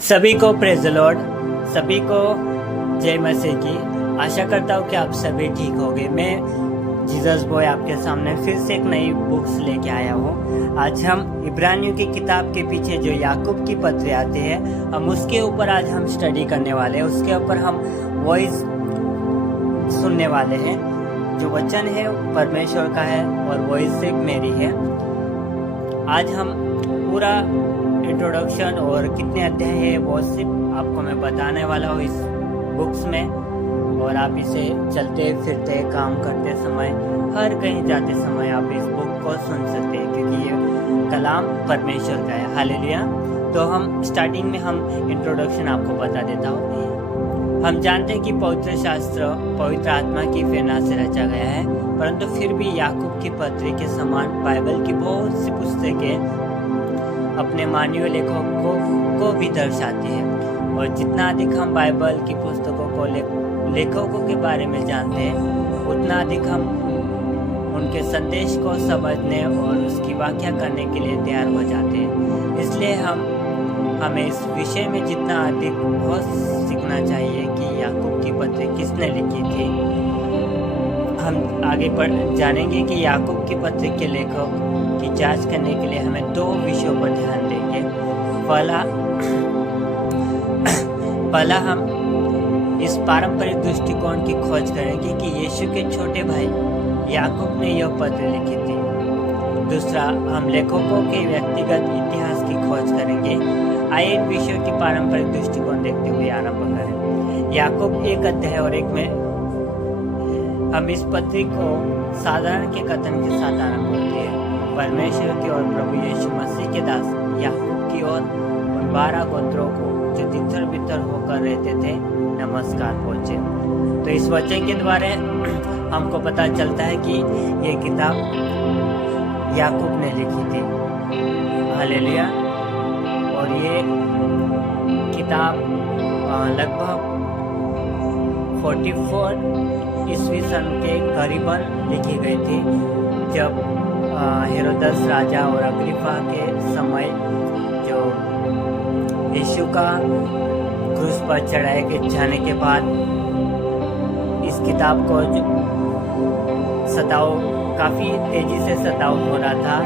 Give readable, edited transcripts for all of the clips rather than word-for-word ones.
सभी को praise the Lord, सभी को जय मसीह की। आशा करता हूँ कि आप सभी ठीक होंगे। मैं जीसस बॉय आपके सामने फिर से एक नई बुक्स लेके आया हूँ। आज हम इब्रानियों की किताब के पीछे जो याकूब की पत्री आती है, हम उसके ऊपर आज हम स्टडी करने वाले हैं। उसके ऊपर हम वॉइस सुनने वाले हैं। जो वचन है परमेश्वर का है और वॉइस एक मेरी है। आज हम पूरा इंट्रोडक्शन और कितने अध्याय है वो सिर्फ आपको मैं बताने वाला हूँ इस बुक्स में। और आप इसे चलते फिरते काम करते समय, हर कहीं जाते समय आप इस बुक को सुन सकते हैं, क्योंकि ये कलाम परमेश्वर का है। हालेलुया। तो हम स्टार्टिंग में हम इंट्रोडक्शन आपको बता देता हूँ। हम जानते हैं कि पवित्र शास्त्र पवित्र आत्मा की प्रेरणा से रचा गया है, परंतु फिर भी याकूब की पत्री के समान बाइबल की बहुत सी पुस्तकें अपने मानवीय लेखकों को भी दर्शाती है। और जितना अधिक हम बाइबल की पुस्तकों को लेखकों के बारे में जानते हैं, उतना अधिक हम उनके संदेश को समझने और उसकी व्याख्या करने के लिए तैयार हो जाते हैं। इसलिए हमें इस विषय में जितना अधिक बहुत सीखना चाहिए कि याकूब की पत्री किसने लिखी थी। हम आगे जानेंगे कि याकूब की पत्री के लेखक की जांच करने के लिए हमें दो विषयों पर ध्यान देंगे। पहला हम इस पारंपरिक दृष्टिकोण की खोज करेंगे कि यीशु के छोटे भाई याकूब ने यह पत्र लिखी थी। दूसरा, हम लेखकों के व्यक्तिगत इतिहास की खोज करेंगे। आइए इन विषयों की पारंपरिक दृष्टिकोण देखते हुए आरंभ करें। याकूब एक अध्याय और एक में हम इस पत्री को साधारण के कथन के साथ आरंभ करते हैं। परमेश्वर की और प्रभु यीशु मसीह के दास याकूब की ओर उन 12 गोत्रों को जो तितर बितर होकर रहते थे नमस्कार पहुँचे। तो इस वचन के द्वारा हमको पता चलता है कि ये किताब याकूब ने लिखी थी। हालेलुया। और ये किताब लगभग 44 ईस्वी सन के करीबन लिखी गई थी, जब हेरोदस राजा और अग्रिपा के समय जो यीशु का क्रूस पर चढ़ाए के जाने के बाद इस किताब को सताव काफ़ी तेज़ी से सताव हो रहा था,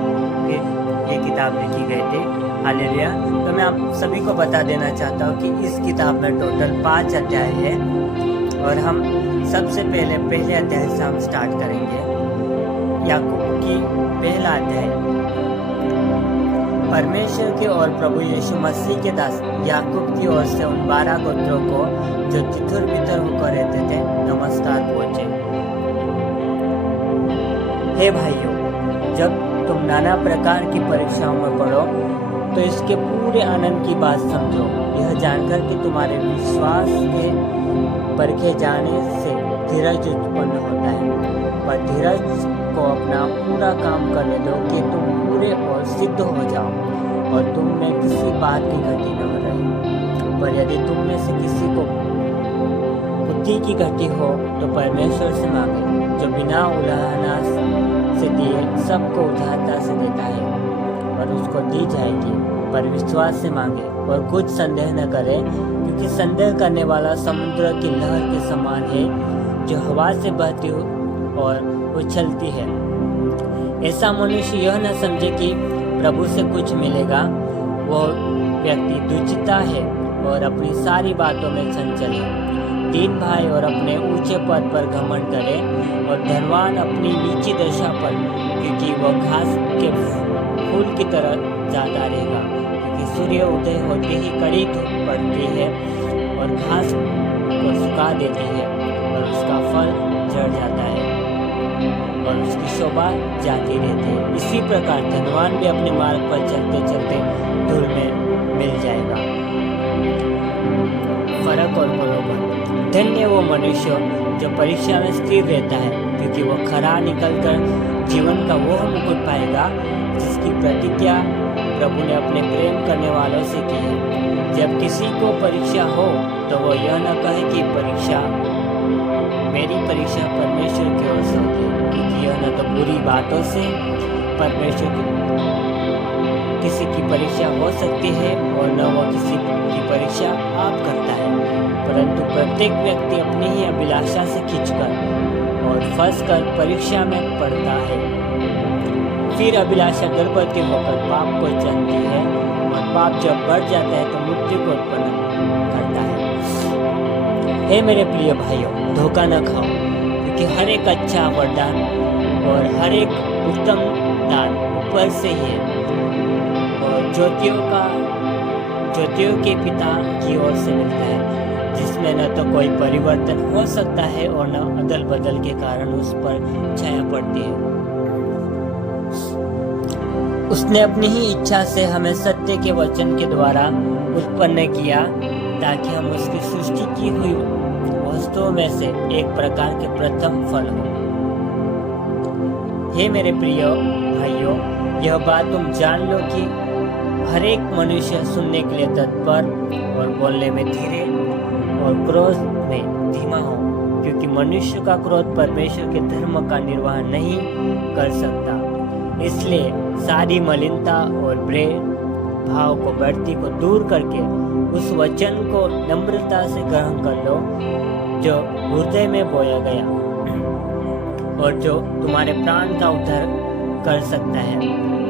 फिर ये किताब लिखी गई थी। हालेलुया। तो मैं आप सभी को बता देना चाहता हूँ कि इस किताब में टोटल 5 अध्याय है और हम सबसे पहले अध्याय से हम स्टार्ट करेंगे। याकूब की पहला अध्याय, परमेश्वर की और प्रभु यीशु मसीह के दास याकूब की ओर से उन 12 गोत्रों को जो तितर बितर होकर रहते थे नमस्कार पहुँचे। हे भाइयों, जब तुम नाना प्रकार की परीक्षाओं में पढ़ो तो इसके पूरे आनंद की बात समझो, यह जानकर कि तुम्हारे विश्वास के परखे जाने से धीरज उत्पन्न होता है। पर धीरज को अपना पूरा काम करने दो कि तुम पूरे और सिद्ध हो जाओ और तुम में किसी बात की घटी न रहे। पर यदि तुम में से किसी को बुद्धि की घटी हो तो परमेश्वर से मांगे, जो बिना उलाहना से दिए सबको उदारता से देता है और उसको दी जाएगी। पर विश्वास से मांगे और कुछ संदेह न करे, क्योंकि संदेह करने वाला समुद्र की लहर के समान है, जो हवा से बहती और उछलती है। ऐसा मनुष्य यह न समझे कि प्रभु से कुछ मिलेगा। वह व्यक्ति दुचिता है और अपनी सारी बातों में चंचल है। दीन भाई और अपने ऊंचे पद पर घमंड करे और धनवान अपनी नीची दशा पर, क्योंकि वह घास के फूल की तरह जाता रहेगा। क्योंकि सूर्य उदय होते ही कड़ी धूप पड़ती है और घास को सुखा देती है और उसका फल झड़ जाता है और उसकी शोभा जाती रहती है। इसी प्रकार धनवान भी अपने मार्ग पर चलते चलते धूल में मिल जाएगा। फर्क और प्रलोभन। धन्य वो मनुष्य जो परीक्षा में स्थिर रहता है, क्योंकि वह खरा निकलकर जीवन का वह मुकुट पाएगा जिसकी प्रतिज्ञा प्रभु ने अपने प्रेम करने वालों से की है। जब किसी को परीक्षा हो तो वह यह न कहे कि मेरी परीक्षा परमेश्वर की ओर से होती है, क्योंकि यह न तो बुरी बातों से परमेश्वर किसी की परीक्षा हो सकती है और न वो किसी की परीक्षा आप करता है, परंतु प्रत्येक व्यक्ति अपनी ही अभिलाषा से खींचकर और फंसकर परीक्षा में पड़ता है। फिर अभिलाषा गर्भवती होकर पाप को जन्मती है और पाप जब बढ़ जाता है तो मृत्यु को उत्पन्न करता है। हे मेरे प्रिय भाइयों, धोखा न खाओ, क्योंकि हर एक अच्छा वरदान और हर एक उत्तम दान ऊपर से ही है और ज्योतियों के पिता की ओर से मिलता है, जिसमें न तो कोई परिवर्तन हो सकता है और न अदल बदल के कारण उस पर छाया पड़ती है। उसने अपनी ही इच्छा से हमें सत्य के वचन के द्वारा उत्पन्न किया, ताकि हम उसकी सृष्टि की हुई वस्तुओं में से एक प्रकार के प्रथम फल हो। हे मेरे प्रिय भाइयों, यह बात तुम जान लो कि हर एक मनुष्य सुनने के लिए तत्पर और बोलने में धीरे और क्रोध में धीमा हो, क्योंकि मनुष्य का क्रोध परमेश्वर के धर्म का निर्वाह नहीं कर सकता। इसलिए सारी मलिनता और भाव को बढ़ती को दूर करके उस वचन को नम्रता से ग्रहण कर लो जो हृदय में बोया गया और जो तुम्हारे प्राण का उद्धार कर सकता है।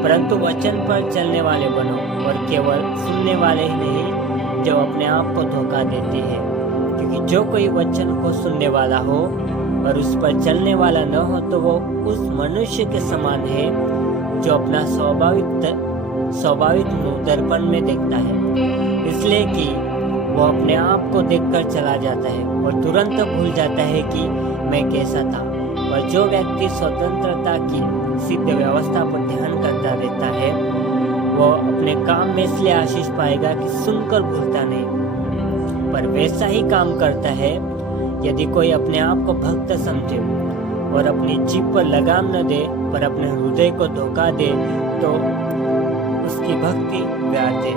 परंतु वचन पर चलने वाले बनो और केवल सुनने वाले ही नहीं जो अपने आप को धोखा देते हैं, क्योंकि जो कोई वचन को सुनने वाला हो और उस पर चलने वाला न हो तो वो उस मनुष्य के समान है जो अपना स्वाभाविक मुंह दर्पण में देखता है, इसलिए कि वो अपने आप को देखकर चला जाता है और तुरंत भूल जाता है कि मैं कैसा था। और जो व्यक्ति स्वतंत्रता की सिद्ध व्यवस्था पर ध्यान करता रहता है, वो अपने काम में इसलिए आशीष पाएगा कि सुनकर भूलता नहीं, पर वैसा ही काम करता है यदि कोई अपने आप को भक्त समझे और अपनी जीभ पर लगाम न दे पर अपने हृदय को धोखा दे तो उसकी भक्ति व्यर्थ है।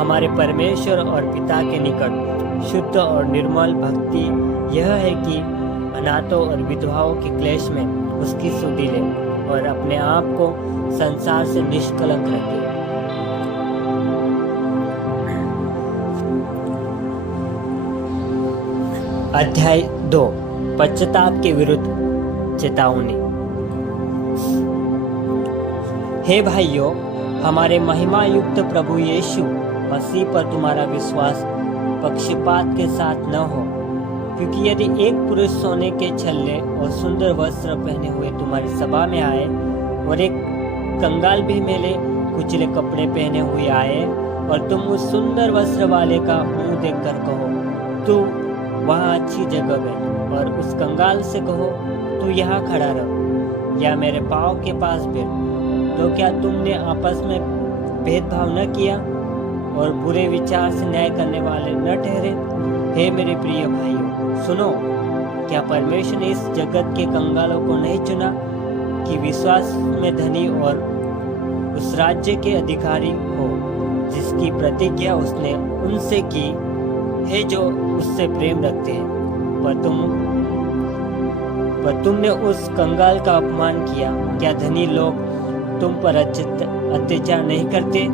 हमारे परमेश्वर और पिता के निकट शुद्ध और निर्मल भक्ति यह है कि अनाथों और विधवाओं के क्लेश में उसकी सुधि ले और अपने आप को संसार से निष्कलंक रखे। अध्याय 2, पश्चाताप के विरुद्ध चेतावनी। हे भाइयों, हमारे महिमा युक्त प्रभु यीशु मसीह पर तुम्हारा विश्वास पक्षपात के साथ न हो, क्योंकि यदि एक पुरुष सोने के छल्ले और सुंदर वस्त्र पहने हुए तुम्हारी सभा में आए और एक कंगाल भी मैले कुचले कपड़े पहने हुए आए और तुम उस सुंदर वस्त्र वाले का मुंह देखकर कहो तू वहाँ अच्छी जगह बैठ, और उस कंगाल से कहो तू यहाँ खड़ा रहो या मेरे पाँव के पास बैठ, तो क्या तुमने आपस में भेदभाव न किया और बुरे विचार से न्याय करने वाले न ठहरे? हे मेरे प्रिय भाइयों, सुनो, क्या परमेश्वर ने इस जगत के कंगालों को नहीं चुना कि विश्वास में धनी और उस राज्य के अधिकारी हो जिसकी प्रतिज्ञा उसने उनसे की है जो उससे प्रेम रखते हैं? पर तुमने उस कंगाल का अपमान किया। क्या धनी लोग तुम पर अत्याचार नहीं करते?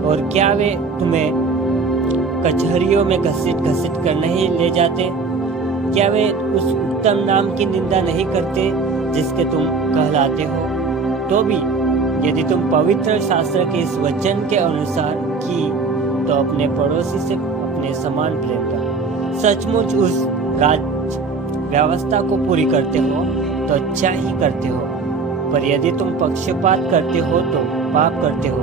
और क्या वे तुम्हें कचहरियों में घसीट कर नहीं ले जाते? क्या वे उस उत्तम नाम की निंदा नहीं करते जिसके तुम कहलाते हो? तो भी यदि तुम पवित्र शास्त्र के इस वचन के अनुसार की तो अपने पड़ोसी से अपने समान प्रेम करो। सचमुच उस राज व्यवस्था को पूरी करते हो तो अच्छा ही करते हो, पर यदि तुम पक्षपात करते हो तो पाप करते हो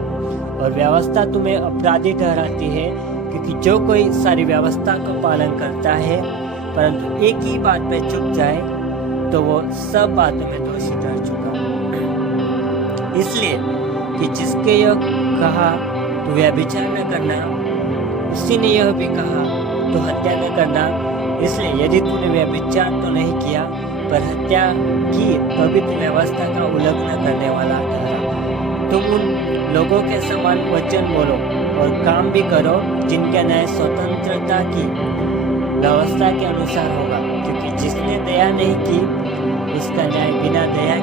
और व्यवस्था तुम्हें अपराधी ठहराती है, क्योंकि जो कोई सारी व्यवस्था का पालन करता है परंतु एक ही बात पे चुक जाए तो वो सब बातों में दोषी ठहर चुका। इसलिए कि जिसके यह कहा तो व्यभिचार न करना, उसी ने यह भी कहा तो हत्या न करना। इसलिए यदि तूने व्यभिचार तो नहीं किया पर हत्या की, पवित्र व्यवस्था का उल्लंघन करने वाला ठहरा। तुम उन लोगों के समान वचन बोलो और काम भी करो जिनका न्याय स्वतंत्रता की व्यवस्था के अनुसार होगा, क्योंकि जिसने दया नहीं की उसका न्याय बिना दया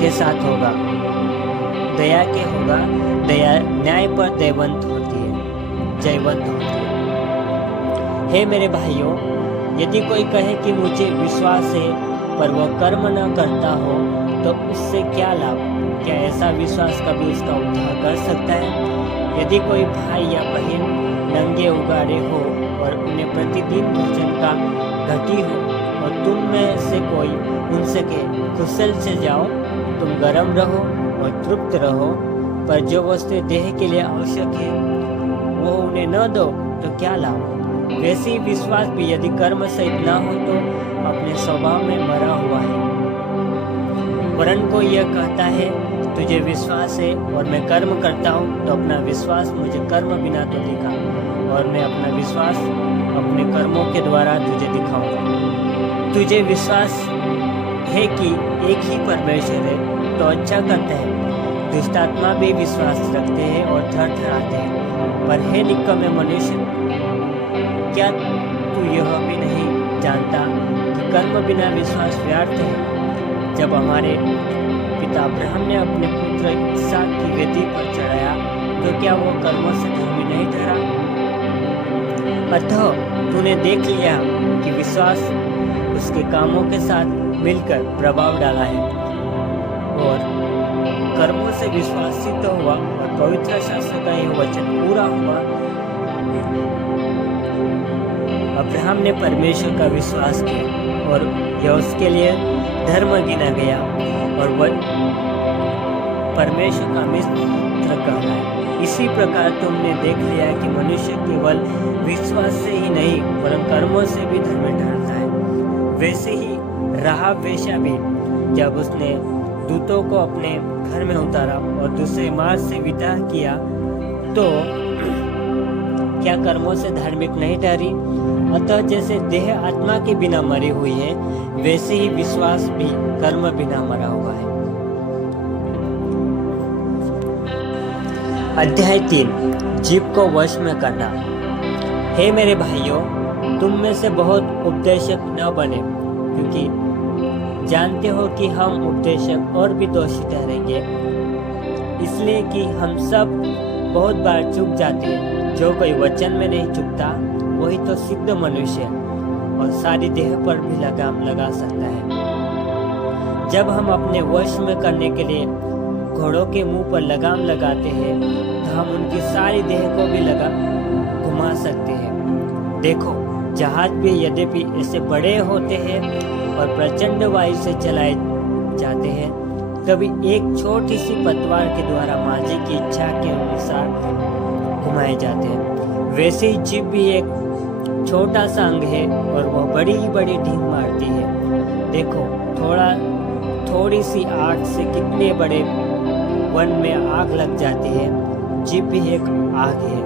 के साथ होगा। दया के होगा, दया न्याय पर जयवंत होती है। हे मेरे भाइयों, यदि कोई कहे कि मुझे विश्वास है पर वह कर्म न करता हो तो उससे क्या लाभ? क्या ऐसा विश्वास कभी उसका उद्धार कर सकता है? यदि कोई भाई या बहन नंगे उगाड़े हो और उन्हें प्रतिदिन भोजन का घटी हो और तुम में से कोई उनसे कहे कुशल से जाओ, तुम गर्म रहो और तृप्त रहो, पर जो वस्तु देह के लिए आवश्यक है वो उन्हें न दो तो क्या लाभ? वैसे ही विश्वास भी यदि कर्म सहित न हो तो अपने स्वभाव में मरा हुआ है। वरन को यह कहता है तुझे विश्वास है और मैं कर्म करता हूँ, तो अपना विश्वास मुझे कर्म बिना तो दिखा, और मैं अपना विश्वास अपने कर्मों के द्वारा तुझे दिखाऊंगा। तुझे विश्वास है कि एक ही परमेश्वर है तो अच्छा करते हैं। दुष्टात्मा भी विश्वास रखते हैं और थरथराते हैं। पर हे निकम्मे मनुष्य, क्या तू यह भी नहीं जानता कि कर्म बिना विश्वास व्यर्थ है? जब हमारे पिता अब्राहम ने अपने पुत्र इसहाक की वेदी पर चढ़ाया तो क्या वो कर्मों से धर्मी नहीं ठहरा? अतः तूने देख लिया कि विश्वास उसके कामों के साथ मिलकर प्रभाव डाला है और कर्मों से विश्वास सिद्ध हुआ और पवित्र शास्त्र का यह वचन पूरा हुआ। अब्राहम ने परमेश्वर का विश्वास किया और यह उसके लिए धर्म गिना गया और वह परमेश्वर का मित्र कहलाया। इसी प्रकार तुमने देख लिया कि मनुष्य केवल विश्वास से ही नहीं वरन कर्मों से भी धर्मी ठहरता है। वैसे ही राहाब वेश्या भी जब उसने दूतों को अपने घर में उतारा और दूसरे मार्ग से विदा किया तो क्या कर्मों से धार्मिक नहीं ठहरी? अतः जैसे देह आत्मा के बिना मरी हुई है, वैसे ही विश्वास भी कर्म बिना मरा हुआ है। अध्याय 3, जीव को वश में करना। हे मेरे भाइयों, तुम में से बहुत उपदेशक न बने, क्योंकि जानते हो कि हम उपदेशक और भी दोषी ठहरेंगे, इसलिए कि हम सब बहुत बार चूक जाते हैं। जो कोई वचन में नहीं चुकता वही तो सिद्ध मनुष्य और सारी देह पर भी लगाम लगा सकता है। जब हम अपने वश में करने के लिए घोड़ों के मुंह पर लगाम लगाते हैं तो हम उनकी सारी देह को भी घुमा सकते हैं। देखो, जहाज भी यद्यपि ऐसे बड़े होते हैं और प्रचंड वायु से चलाए जाते हैं, कभी एक छोटी सी पतवार के द्वारा मालिक की इच्छा के अनुसार घुमाए जाते हैं। वैसे ही जीभ भी एक छोटा सा अंग है और वह बड़ी बड़ी ढींग मारती है। देखो, थोड़ी सी आग से कितने बड़े वन में आग लग जाती है। जीभ भी एक आग है।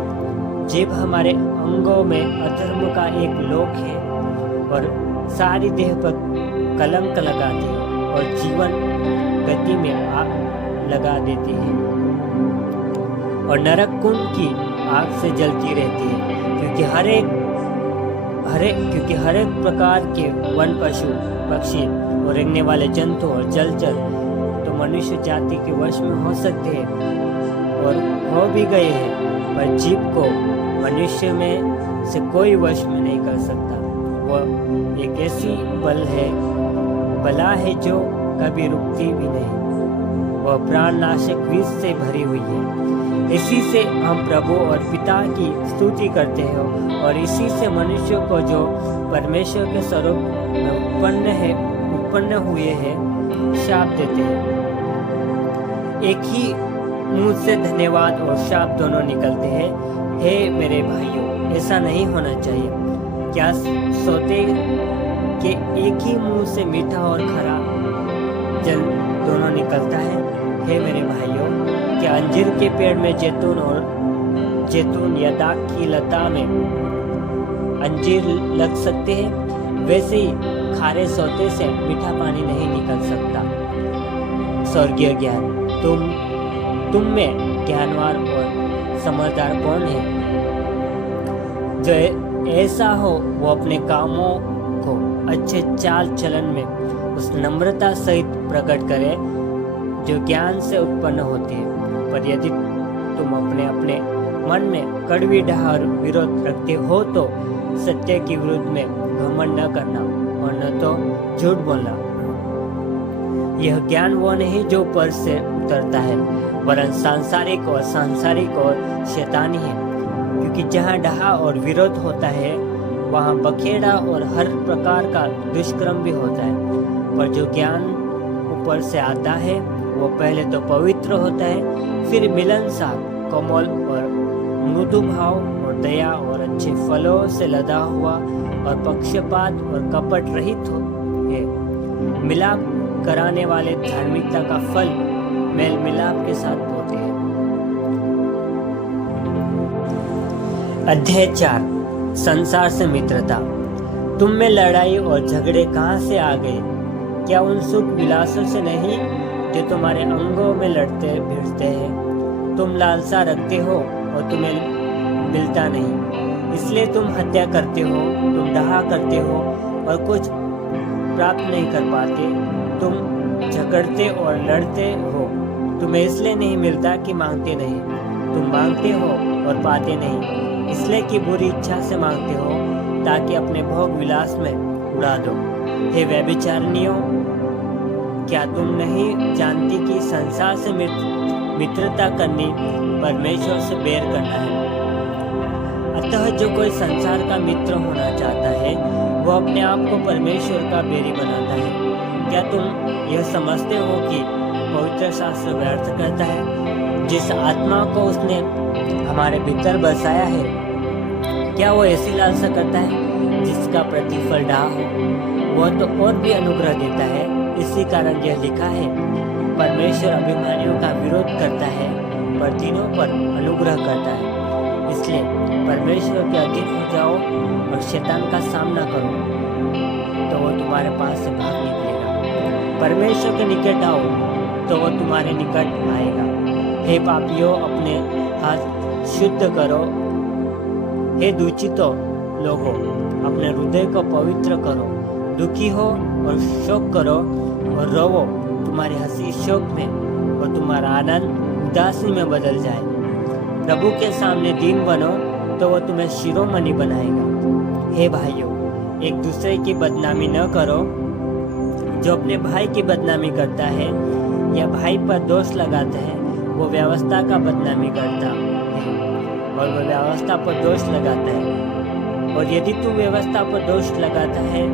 जीभ हमारे अंगों में अधर्म का एक लोक है और सारी देह पर कलंक लगाती है और जीवन गति में आग लगा देती है और नरक कुंड की आग से जलती रहती है। क्योंकि हर एक प्रकार के वन पशु पक्षी और रेंगने वाले जंतु और जलचर तो मनुष्य जाति के वश में हो सकते हैं और हो भी गए हैं, पर जीभ को मनुष्य में से कोई वश में नहीं कर सकता। वह एक ऐसी बला है जो कभी रुकती भी नहीं। वह प्राणनाशक विष से भरी हुई है। इसी से हम प्रभु और पिता की स्तुति करते हैं और इसी से मनुष्यों को जो परमेश्वर के स्वरूप में उत्पन्न हुए हैं शाप देते हैं। एक ही मुंह से धन्यवाद और शाप दोनों निकलते हैं। हे मेरे भाइयों, ऐसा नहीं होना चाहिए। क्या सोते के एक ही मुंह से मीठा और खरा जल दोनों निकलता है? हे मेरे भाइयों, क्या अंजीर के पेड़ में जैतून या दाख की लता में अंजीर लग सकते हैं? वैसे ही खारे सोते से मीठा पानी नहीं निकल सकता। स्वर्गीय ज्ञान, तुम में ज्ञानवान और समझदार कौन है? जो ऐसा हो वो अपने कामों को अच्छे चाल चलन में उस नम्रता सहित प्रकट करे जो ज्ञान से उत्पन्न होती है। पर यदि तुम अपने अपने मन में कड़वी डाह और विरोध रखते हो तो सत्य के विरुद्ध में घमंड न करना और न तो झूठ बोलना। यह ज्ञान वो नहीं जो ऊपर से उतरता है, वरन सांसारिक और शैतानी है। क्योंकि जहाँ डाह और विरोध होता है वहाँ बखेड़ा और हर प्रकार का दुष्कर्म भी होता है। पर जो ज्ञान ऊपर से आता है वो पहले तो पवित्र होता है, फिर मिलनसार, कोमल और मृदु भाव और दया और अच्छे फलों से लदा हुआ और पक्षपात और कपट रहित है। मिलाप कराने वाले धार्मिकता का फल मेल मिलाप के साथ होते हैं। अध्याय 4 संसार से मित्रता। तुम में लड़ाई और झगड़े कहाँ से आ गए? क्या उन सुख विलासों से नहीं जो तुम्हारे अंगों में लड़ते भिड़ते हैं? तुम लालसा रखते हो और तुम्हें मिलता नहीं, इसलिए तुम हत्या करते हो, तुम डाह करते हो और कुछ प्राप्त नहीं कर पाते। तुम झगड़ते और लड़ते हो, तुम्हें इसलिए नहीं मिलता कि मांगते नहीं। तुम मांगते हो और पाते नहीं, इसलिए कि बुरी इच्छा से मांगते हो ताकि अपने भोग विलास में उड़ा दो। हे व्यभिचारिणियों, क्या तुम नहीं जानती कि संसार से मित्रता करनी परमेश्वर से बैर करना है? अतः जो कोई संसार का मित्र होना चाहता है वो अपने आप को परमेश्वर का बैरी बनाता है। क्या तुम यह समझते हो कि पवित्र शास्त्र व्यर्थ करता है? जिस आत्मा को उसने हमारे भीतर बसाया है, क्या वो ऐसी लालसा करता है जिसका प्रतिफल डाह हो? वह तो और भी अनुग्रह देता है। इसी कारण यह लिखा है, परमेश्वर अभिमानियों का विरोध करता है पर दीनों पर अनुग्रह करता है। इसलिए परमेश्वर के अधीन हो जाओ और शैतान का सामना करो, तो वो तुम्हारे पास से भाग निकलेगा। परमेश्वर के निकट आओ तो वो तुम्हारे निकट आएगा। हे पापियों, अपने हाथ शुद्ध करो। हे दूषितों लोगों, अपने हृदय को पवित्र करो। दुखी हो और शोक करो और रोवो। तुम्हारी हंसी शोक में और तुम्हारा आनंद उदासी में बदल जाए। प्रभु के सामने दीन बनो तो वो तुम्हें शिरोमणि बनाएगा। हे भाइयों, एक दूसरे की बदनामी न करो। जो अपने भाई की बदनामी करता है या भाई पर दोष लगाता है वो व्यवस्था का बदनामी करता है और वह व्यवस्था पर दोष लगाता है। और यदि तू व्यवस्था पर दोष लगाता है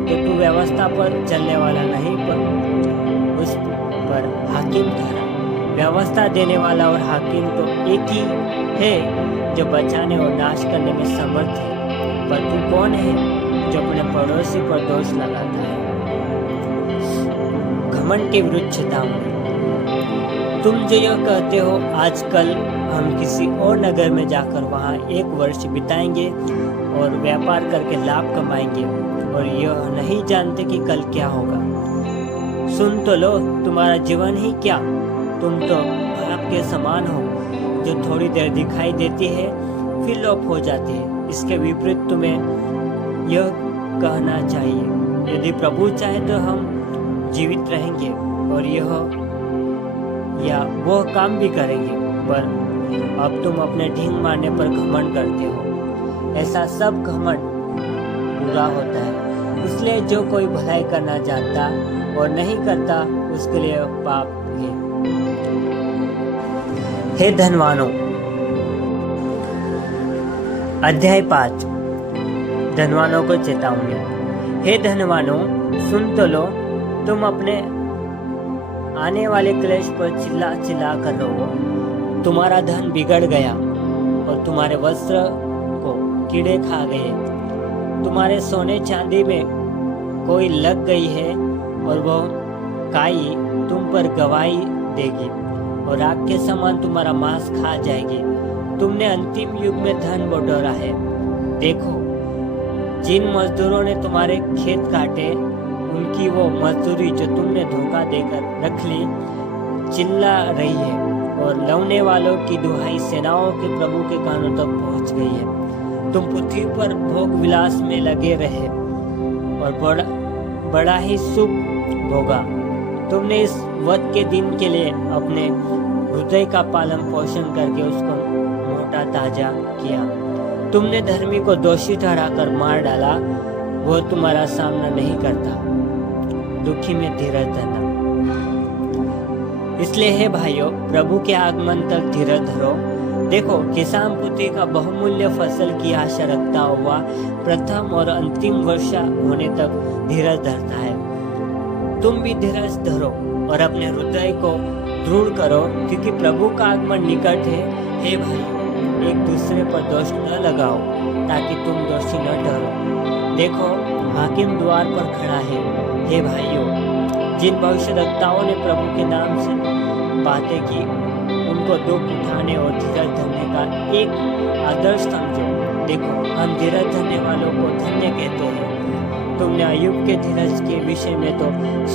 तो तू व्यवस्था पर चलने वाला नहीं पर उस पर हाकिम ठहरा। व्यवस्था देने वाला और हाकिम तो एक ही है जो बचाने और नाश करने में समर्थ है। पर तू कौन है जो अपने पड़ोसी पर दोष लगाता है? घमंड के विरुद्ध चेतावनी। तुम जो यह कहते हो, आजकल हम किसी और नगर में जाकर वहाँ 1 वर्ष बिताएंगे और व्यापार करके लाभ कमाएंगे और यह नहीं जानते कि कल क्या होगा। सुन तो लो, तुम्हारा जीवन ही क्या? तुम तो भाप के समान हो जो थोड़ी देर दिखाई देती है फिर लोप हो जाती है। इसके विपरीत तुम्हें यह कहना चाहिए, यदि प्रभु चाहे तो हम जीवित रहेंगे और यह या वो काम भी करेंगे। पर अब तुम अपने ढींग मारने पर घमंड करते हो। ऐसा सब घमंड बुरा होता है। इसलिए जो कोई भलाई करना चाहता और नहीं करता उसके लिए पाप है। हे धनवानों। अध्याय 5 धनवानों को चेतावनी। हे धनवानों, सुन तो लो, तुम अपने आने वाले क्लेश पर चिल्ला चिल्ला कर रहो। तुम्हारा धन बिगड़ गया और तुम्हारे वस्त्र को कीड़े खा गए। तुम्हारे सोने चांदी में कोई लग गई है और वह काई तुम पर गवाही देगी और आग के समान तुम्हारा मांस खा जाएगी। तुमने अंतिम युग में धन बटोरा है। देखो, जिन मजदूरों ने तुम्हारे खेत काटे उनकी वो मजदूरी जो तुमने धोखा देकर रख ली चिल्ला रही है और लौने वालों की दुहाई सेनाओं के प्रभु के कानों तक पहुंच गई है। तुम पृथ्वी पर भोग विलास में लगे रहे और बड़ा ही सुख भोगा। तुमने इस वक्त के दिन के लिए अपने हृदय का पालन पोषण करके उसको मोटा ताजा किया। तुमने धर्मी को दोषी ठहराकर मार डाला, वो तुम्हारा सामना नहीं करता। दुखी में धीरज धरना। इसलिए हे भाइयों, प्रभु के आगमन तक धीरज धरो। देखो, किसान पुत्री का बहुमूल्य फसल की आशा रखता हुआ प्रथम और अंतिम वर्षा होने तक धीरज धरता है। तुम भी धीरज धरो और अपने हृदय को दृढ़ करो, क्योंकि प्रभु का आगमन निकट है। हे भाइयों, एक दूसरे पर दोष न लगाओ ताकि तुम दोषी न ठहरो। देखो, हाकिम द्वार पर खड़ा है। हे भाइयों, जिन भविष्यवक्ताओं ने प्रभु के नाम से बातें की, उनको दुख उठाने और धीरज धरने का एक आदर्श समझो। देखो, हम धीरज धरने वालों को धन्य कहते हैं। तुमने अय्यूब के धीरज के विषय में तो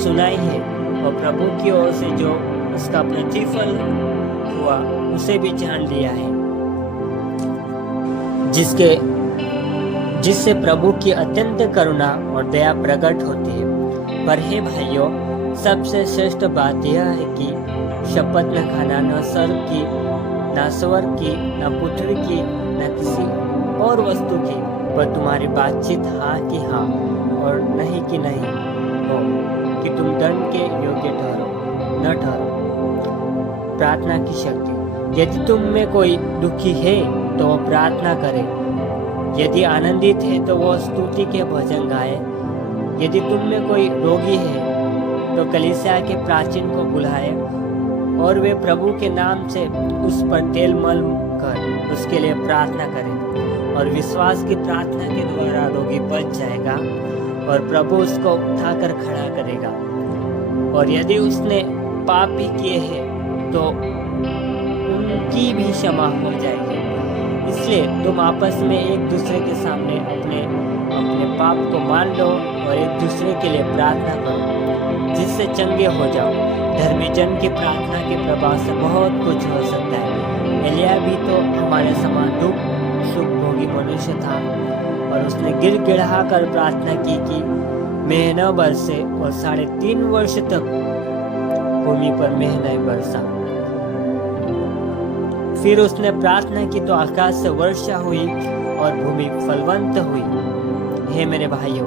सुना ही है, और प्रभु की ओर से जो उसका प्रतिफल हुआ उसे भी जान लिया है, जिससे प्रभु की अत्यंत करुणा और दया प्रकट होती है। पर हे भाइयों, सबसे श्रेष्ठ बात यह है कि शपथ न खाना, न स्वर्ग की, न स्वर की, न पृथ्वी की, न किसी और वस्तु की, पर तुम्हारी बातचीत हाँ कि हाँ और नहीं कि नहीं हो, कि तुम दंड के योग्य ठहरो न ठहरो। प्रार्थना की शक्ति। यदि तुम में कोई दुखी है तो वो प्रार्थना करे, यदि आनंदित है तो वो स्तुति के भजन गाए। यदि तुम में कोई रोगी है तो कलीसिया के प्राचीन को बुलाए और वे प्रभु के नाम से उस पर तेल मल कर उसके लिए प्रार्थना करें, और विश्वास की प्रार्थना के द्वारा रोगी बच जाएगा और प्रभु उसको उठाकर खड़ा करेगा। और यदि उसने पाप भी किए हैं तो उनकी भी क्षमा हो जाएगी। इसलिए तुम आपस में एक दूसरे के सामने अपने पाप को मान लो और एक दूसरे के लिए प्रार्थना करो, जिससे चंगे हो जाओ। धर्मी जन की प्रार्थना के प्रभाव से बहुत कुछ हो सकता है। एलिया भी तो हमारे समान दुख सुख भोगी मनुष्य था, और उसने गिड़गिड़ा कर प्रार्थना की कि मेघ न बरसे, और 3.5 वर्ष तक भूमि पर मेघ नहीं बरसा। फिर उसने प्रार्थना की तो आकाश से वर्षा हुई और भूमि फलवंत हुई। हे मेरे भाइयों,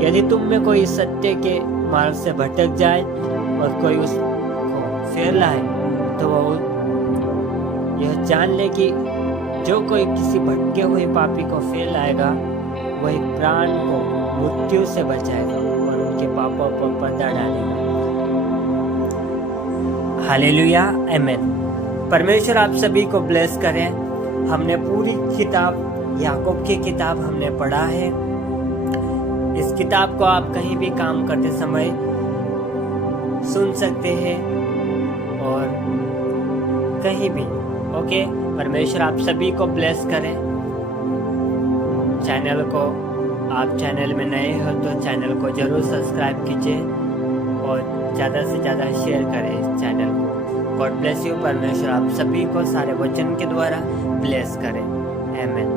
यदि तुम में कोई सत्य के मार्ग से भटक जाए और कोई उसको फेर लाए, तो वह यह जान ले कि जो कोई किसी भटके हुए पापी को फेर लाएगा, वह प्राण को मृत्यु से बचाएगा और उनके पापों पर पर्दा डालेगा। हालेलुया, आमीन। परमेश्वर आप सभी को ब्लेस करें। हमने पूरी किताब याकूब की किताब हमने पढ़ा है। इस किताब को आप कहीं भी काम करते समय सुन सकते हैं और कहीं भी। ओके, परमेश्वर आप सभी को ब्लेस करें। चैनल को, आप चैनल में नए हो तो चैनल को जरूर सब्सक्राइब कीजिए और ज़्यादा से ज़्यादा शेयर करें इस चैनल को। God bless you. परमेश्वर आप सभी को सारे वचन के द्वारा ब्लेस करें। आमीन।